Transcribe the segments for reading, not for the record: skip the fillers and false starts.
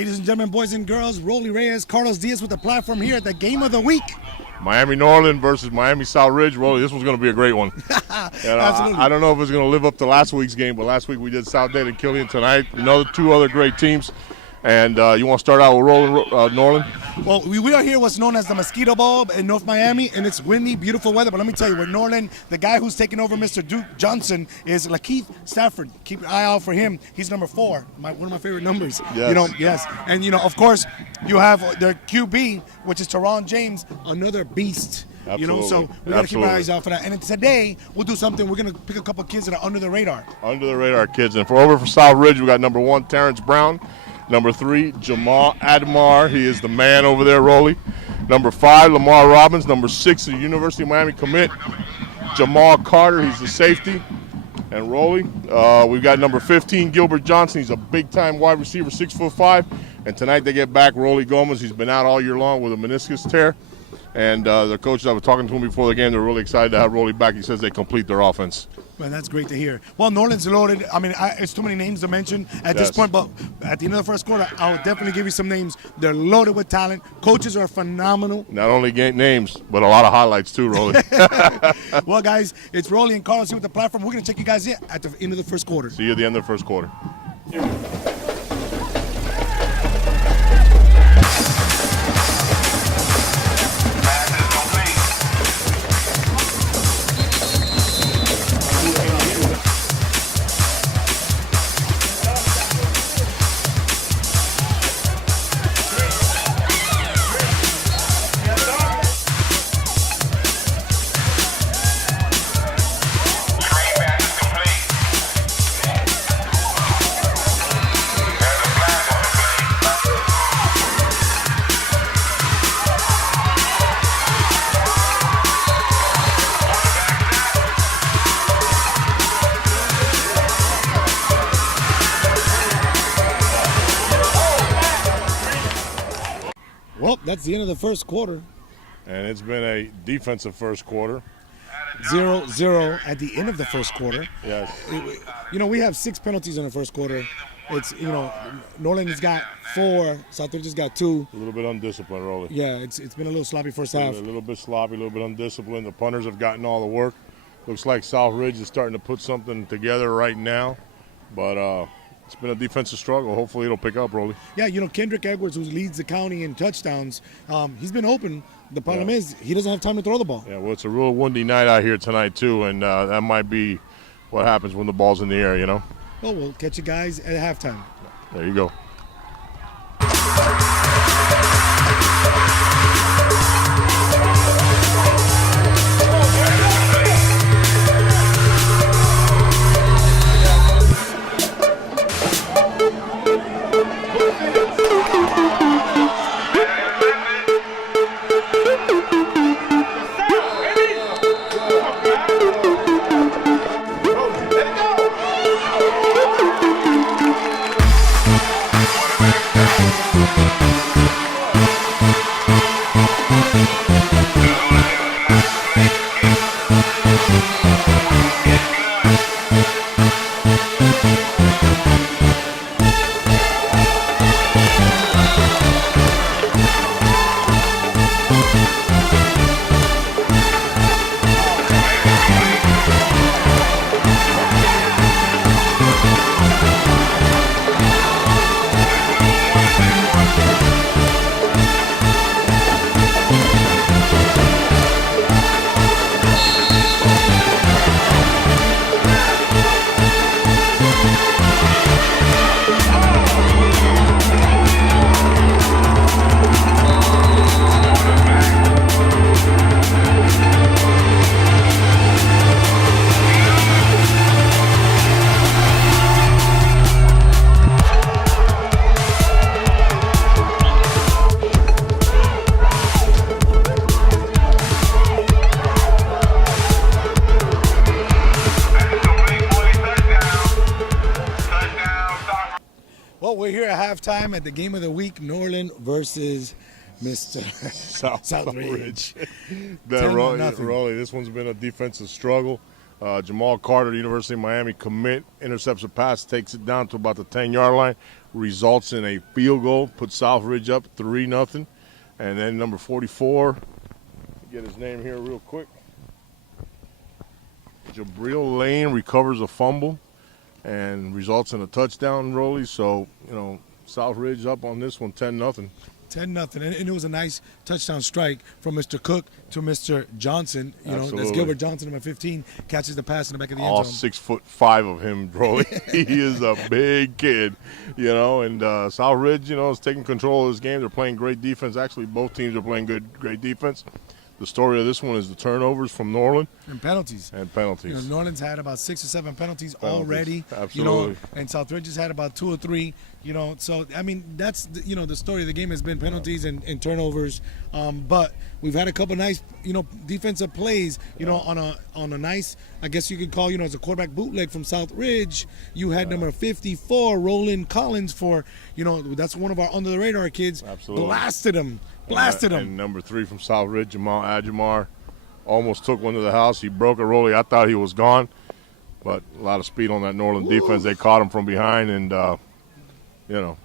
Ladies and gentlemen, boys and girls, Rolly Reyes, Carlos Diaz with the platform here at the game of the week. Miami Norland versus Miami Southridge. Rolly, this one's going to be a great one. Absolutely. I don't know if it's going to live up to last week's game, but last week we did Southgate and Killian. Tonight, two other great teams. And you want to start out with Norland? Well, we are here what's known as the Mosquito Bowl in North Miami, and it's windy, beautiful weather. But let me tell you, with Norland, the guy who's taking over Mr. Duke Johnson is Lakeith Stafford. Keep your eye out for him. He's number 4, one of my favorite numbers. Yes. Yes. And, of course, you have their QB, which is Teron James, another beast. Absolutely. So we got to keep our eyes out for that. And today, we'll do something. We're going to pick a couple kids that are under the radar. Under the radar kids. And for Southridge, we got number 1, Terrence Brown. Number 3, Jamal Admar. He is the man over there, Rolly. Number 5, Lamar Robbins. Number 6, the University of Miami commit, Jamal Carter. He's the safety. And Rolly, we've got number 15, Gilbert Johnson. He's a big-time wide receiver, 6'5". And tonight they get back Rolly Gomez. He's been out all year long with a meniscus tear. And the coaches, I was talking to him before the game, they're really excited to have Rolly back. He says they complete their offense. Well, that's great to hear. Well, Norland's loaded. I mean, it's too many names to mention at this point, but at the end of the first quarter, I'll definitely give you some names. They're loaded with talent. Coaches are phenomenal. Not only names, but a lot of highlights too, Rolly. Well, guys, it's Rolly and Carlos here with the platform. We're going to check you guys in at the end of the first quarter. See you at the end of the first quarter. Well, that's the end of the first quarter. And it's been a defensive first quarter. 0-0 at the end of the first quarter. Yes. We have 6 penalties in the first quarter. It's, Norland has got 4, Southridge has got 2. A little bit undisciplined, Rolly. Yeah, it's been a little sloppy first half. A little bit sloppy, a little bit undisciplined. The punters have gotten all the work. Looks like Southridge is starting to put something together right now. But it's been a defensive struggle. Hopefully it'll pick up, Rolly. Yeah, Kendrick Edwards, who leads the county in touchdowns, he's been open. The problem is he doesn't have time to throw the ball. Yeah, well, it's a real windy night out here tonight, too, and that might be what happens when the ball's in the air, Well, we'll catch you guys at halftime. There you go. Well, we're here at halftime at the game of the week, Norland versus Mr. Southridge. Rolly, this one's been a defensive struggle. Jamal Carter, University of Miami commit, intercepts a pass, takes it down to about the 10-yard line. results in a field goal, put Southridge up 3-0. And then number 44, get his name here real quick. Jabril Lane recovers a fumble and results in a touchdown, Rolly. So, Southridge up on this one, 10-0. 10-0, and it was a nice touchdown strike from Mr. Cook to Mr. Johnson. That's Gilbert Johnson, number 15, catches the pass in the back of the end All zone. 6'5" of him, Rolly. He is a big kid, and Southridge, is taking control of this game. They're playing great defense. Actually, both teams are playing great defense. The story of this one is the turnovers from Norland. And penalties. Norland's had about 6 or 7 penalties already. Absolutely. And Southridge has had about 2 or 3. So, that's, the story of the game has been penalties and turnovers. But we've had a couple nice, defensive plays, on a nice, I guess you could call, as a quarterback bootleg from Southridge. You had number 54, Roland Collins for, that's one of our under-the-radar kids. Absolutely. Blasted him. And number 3 from Southridge, Jamal Adjamar, almost took one to the house. He broke a Rolly. I thought he was gone, but a lot of speed on that Norland defense. They caught him from behind, and it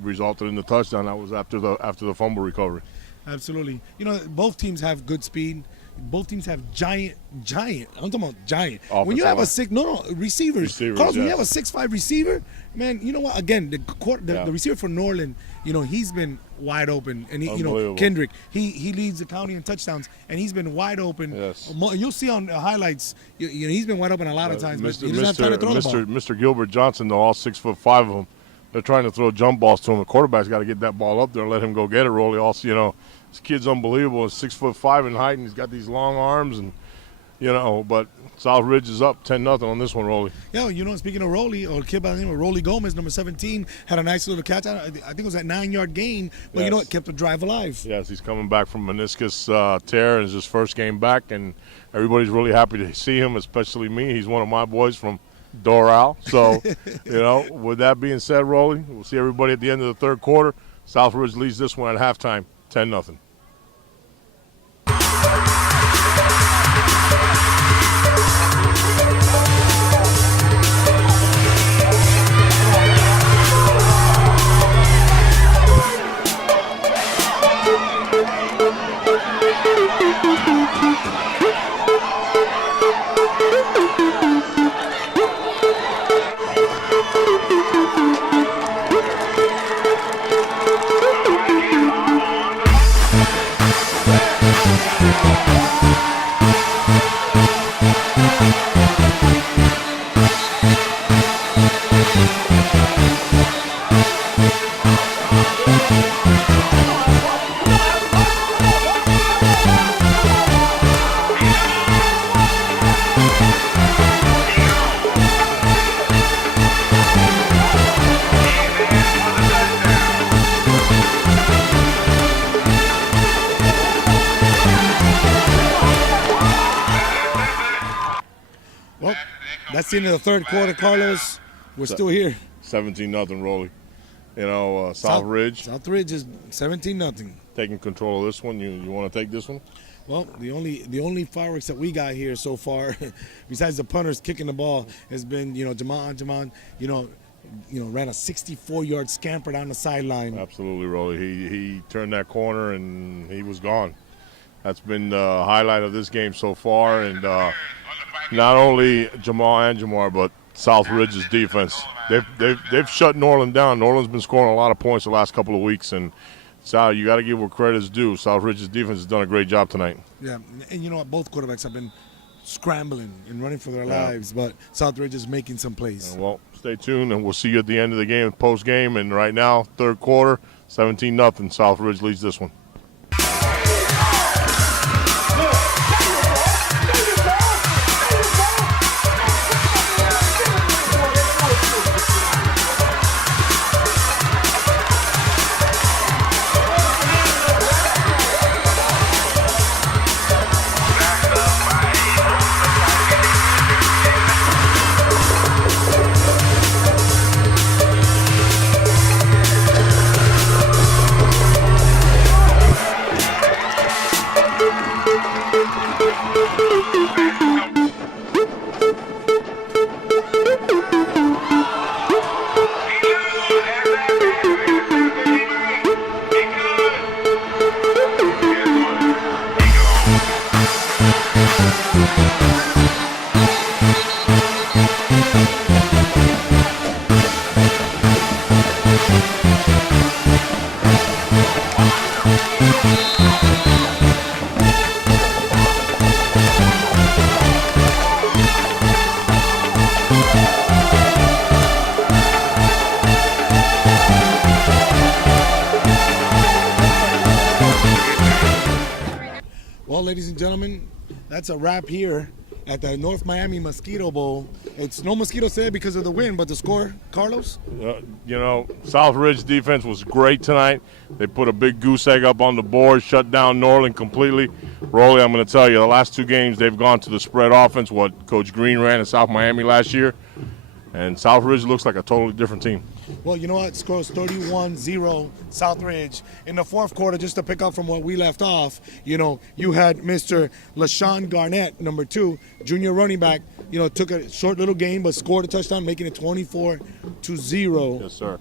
resulted in the touchdown. That was after the fumble recovery. Absolutely. Both teams have good speed. Both teams have giant. I'm talking about giant. When you have receivers. Carlos, when you have a 6'5" receiver, man, you know what? Again, the receiver for Norland, he's been wide open, and Kendrick, he leads the county in touchdowns, and he's been wide open. Yes. You'll see on the highlights, he's been wide open a lot of times, but he doesn't have time to throw the ball. Mr. Gilbert Johnson, though, all 6'5" of them, they're trying to throw jump balls to him. The quarterback's got to get that ball up there and let him go get it. Rolly, also, this kid's unbelievable. He's 6'5" in height, and he's got these long arms, and but Southridge is up 10-0 on this one, Rolly. Yeah, speaking of Rolly, or a kid by the name of Rolly Gomez, number 17, had a nice little catch. I think it was that 9-yard gain, but it kept the drive alive. Yes, he's coming back from meniscus tear, and it's his first game back, and everybody's really happy to see him, especially me. He's one of my boys from Doral. So, with that being said, Rolly, we'll see everybody at the end of the third quarter. Southridge leads this one at halftime, 10-0. That's the end of the third quarter, Carlos. We're still here. 17-0, Rolly. Southridge. Southridge is 17-0. Taking control of this one. You want to take this one? Well, the only fireworks that we got here so far, besides the punters kicking the ball, has been Jamal Anjaman, ran a 64-yard scamper down the sideline. Absolutely, Rolly. He turned that corner and he was gone. That's been the highlight of this game so far, and not only Jamal Anjamar, but Southridge's defense. They've shut Norland down. Norland's been scoring a lot of points the last couple of weeks, and Sal, you got to give where credit is due. Southridge's defense has done a great job tonight. Yeah, and you know what? Both quarterbacks have been scrambling and running for their lives, but Southridge is making some plays. Well, stay tuned, and we'll see you at the end of the game, post-game. And right now, third quarter, 17-0. Southridge leads this one. ladies and gentlemen, that's a wrap here at the North Miami Mosquito Bowl. It's no mosquitoes today because of the wind, but the score, Carlos? Southridge defense was great tonight. They put a big goose egg up on the board, shut down Norland completely. Rolly, I'm going to tell you, the last 2 games they've gone to the spread offense, what Coach Green ran in South Miami last year. And Southridge looks like a totally different team. Well, you know what? Score is 31-0 Southridge. In the fourth quarter, just to pick up from what we left off, you had Mr. LaShawn Garnett, number 2, junior running back, took a short little game but scored a touchdown, making it 24-0. Yes, sir.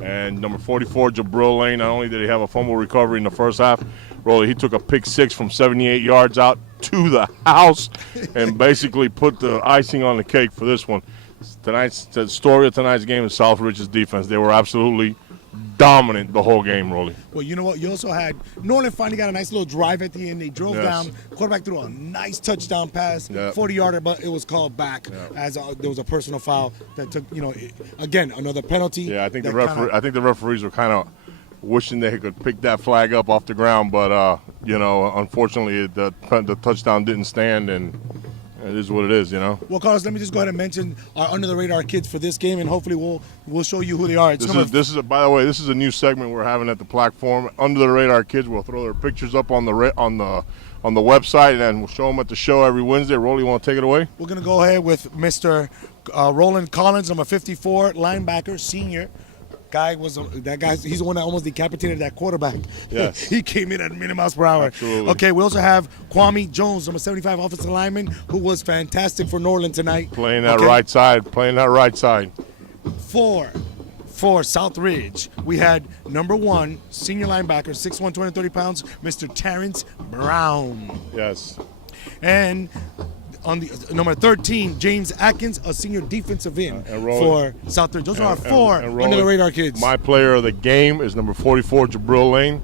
And number 44, Jabril Lane, not only did he have a fumble recovery in the first half, Rolly, he took a pick 6 from 78 yards out to the house and basically put the icing on the cake for this one. The story of tonight's game is Southridge's defense. They were absolutely dominant the whole game, Rolly. Well, you know what? You also had Norland finally got a nice little drive at the end. They drove down. Quarterback threw a nice touchdown pass, 40-yarder, but it was called back as there was a personal foul that took, again, another penalty. Yeah, I think the referees were kind of wishing they could pick that flag up off the ground, but unfortunately the touchdown didn't stand, and it is what it is, Well, Carlos, let me just go ahead and mention our under-the-radar kids for this game, and hopefully we'll show you who they are. By the way, this is a new segment we're having at the platform. Under-the-radar kids. We'll throw their pictures up on the website, and we'll show them at the show every Wednesday. Rolly, you want to take it away? We're going to go ahead with Mr. Roland Collins, number 54, linebacker, senior. He's the one that almost decapitated that quarterback. Yes. He came in at a million miles per hour. Absolutely. Okay, we also have Kwame Jones, number 75, offensive lineman, who was fantastic for Norland tonight. Playing that right side. For Southridge, we had number 1, senior linebacker, 6'1", 230 pounds, Mr. Terrence Brown. Yes. And on the number 13, James Atkins, a senior defensive end for Southridge. Those are our 4 under-the-radar kids. My player of the game is number 44, Jabril Lane.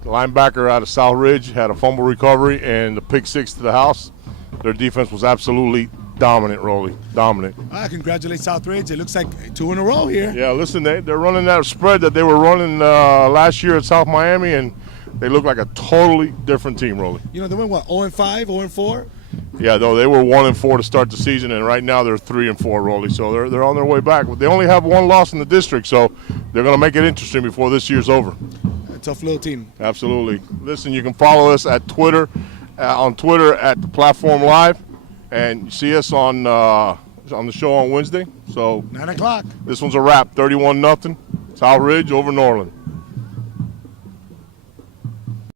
The linebacker out of Southridge had a fumble recovery and the pick 6 to the house. Their defense was absolutely dominant, Rolly. Dominant. I congratulate Southridge. It looks like 2 in a row here. Yeah, listen, they're running that spread that they were running last year at South Miami, and they look like a totally different team, Rolly. They went, 0-5, 0-4? Yeah, though they were 1-4 to start the season, and right now they're 3-4, Rolly. So they're on their way back. They only have 1 loss in the district, so they're going to make it interesting before this year's over. A tough little team. Absolutely. Listen, you can follow us at Twitter, at the Platform Live, and see us on the show on Wednesday. So 9 o'clock. This one's a wrap. 31-0. Southridge over Norland.